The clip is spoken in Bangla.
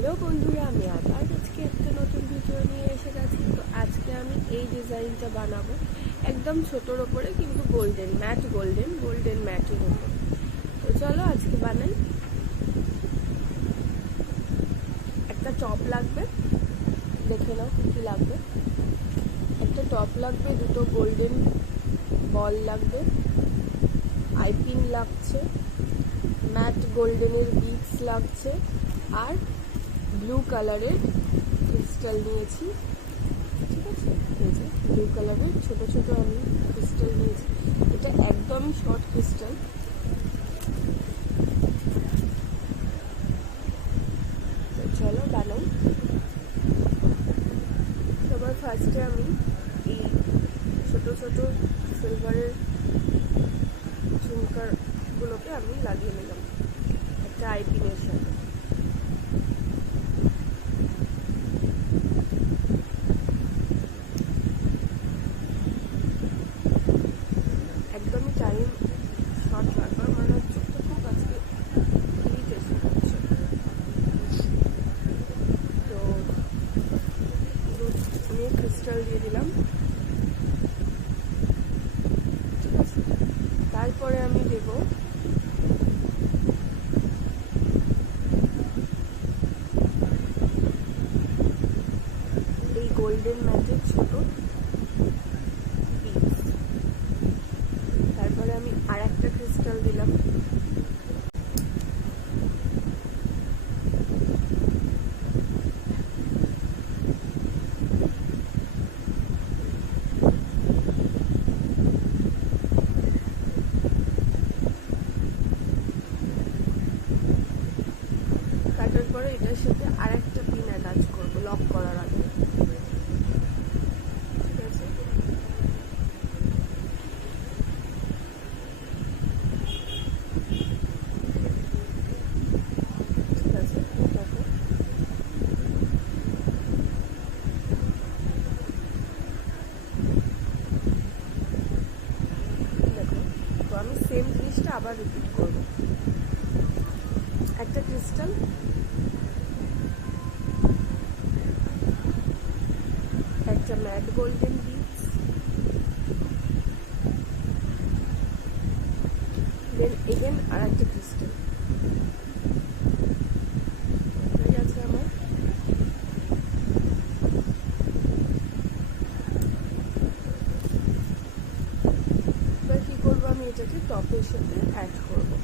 হ্যালো বন্ধুরা, আমি আবার আজকে একটা নতুন ভিডিও নিয়ে এসে গেছি। তো আজকে আমি এই ডিজাইনটা বানাবো একদম ছোটোর ওপরে, কিন্তু গোল্ডেন ম্যাটের ওপর। তো চলো আজকে বানাই। একটা টপ লাগবে, দেখে নাও কী লাগবে। একটা টপ লাগবে, দুটো গোল্ডেন বল লাগবে, আইপিন লাগছে, ম্যাট গোল্ডেনের বিটস লাগছে, আর ব্লু কালারের ক্রিস্টাল নিয়েছি। ঠিক আছে, এই যে ব্লু কালারের ছোট ছোট আমি ক্রিস্টাল নিয়েছি। এটা একদমই শর্ট ক্রিস্টাল। তো চলো বানাই। সবার ফার্স্টে আমি এই ছোট ছোট সিলভারের ঝুমকারগুলোকে আমি লাগিয়ে নিলাম একটা আইপিনের সাথে। একদমই টাইম শর্ট লাগবে, মানে চোখটা খুব আজকে ইরিটেশন হচ্ছে। তো আমি ক্রিস্টাল দিয়ে দিলাম। ঠিক আছে, তারপরে আমি দেব এই গোল্ডেন ম্যাটের ছোট বিটস। তারপরে আমি আর একটা ক্রিস্টাল দিলাম। কাটার পরে এটার সাথে আর একটা পিন অ্যাটাচ করবো লক করার আগে। ঠিক আছে, ঠিক আছে, দেখো দেখো। তো আমি সেম জিনিসটা আবার রিপিট করবো। একটা ক্রিস্টাল, একটা matte golden beads, then again আর একটা ক্রিস্টাল। হয়ে গেছে আমার। এবার কী করবো, আমি এটাকে টপের সাথে অ্যাড করবো।